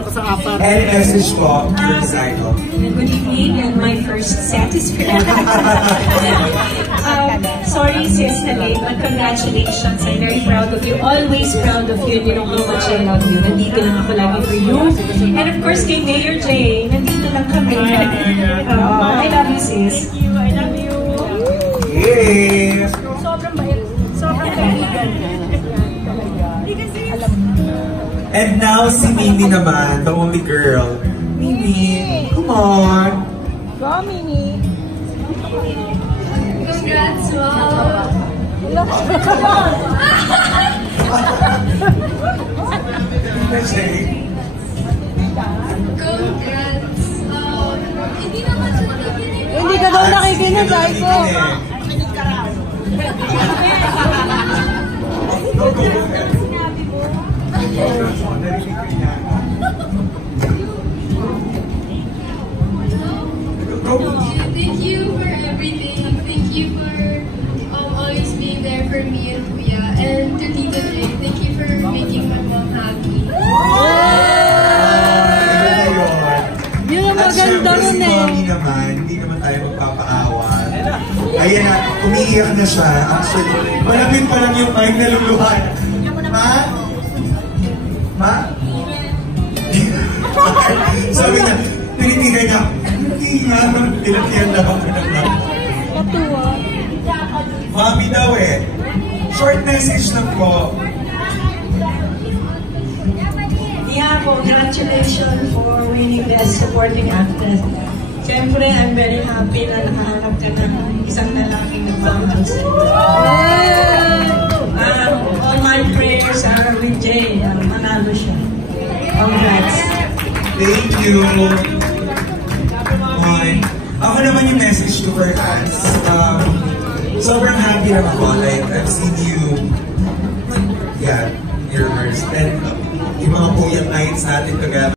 ako sa apat. And message po to Miss Idol. Good evening, and my first set is for sorry sis na late, but congratulations. I'm very proud of you. Always proud of you. You know how much I love you. Nandito lang ako lagi for you. And of course, kay Mayor Jay, nandito lang kami. I love you, sis. Thank you. I love you. Yay! Sobrang bait. Sobrang bait. And now, si Mimi naman, the only girl. Mimi, come on. Go, Mimi. Congrats, wow. Come on. Congrats. Hindi naman siya nakikinig. Hindi ka daw nakikinig, Aiko. Thank you for everything. Thank you for always being there for me and Kuya. And to Tito Jay, thank you for making my mom happy. Yun ang maganda nun eh. Mami naman, hindi naman tayo magpapaawan. Ayan na, umiiyak na siya. Actually, malapit pa lang yung mic na luluhan. Ma? Ma? Sabi na, tinitigay na, hindi nga, tinatiyan na ako na lang. Katuwa. Mami daw eh. Short message lang po. Yeah, congratulations for winning Best Supporting Actress. Siyempre, I'm very happy na nakahanap ka ng isang lalaking nagmamahal sa'yo. All my prayers are with Jay. Manalo siya. Congrats. Thank you. Ako naman yung message to her fans. Sobrang happy naman ako. Like, I've seen you. Yeah, you're first. And yung mga Puyang nights natin together.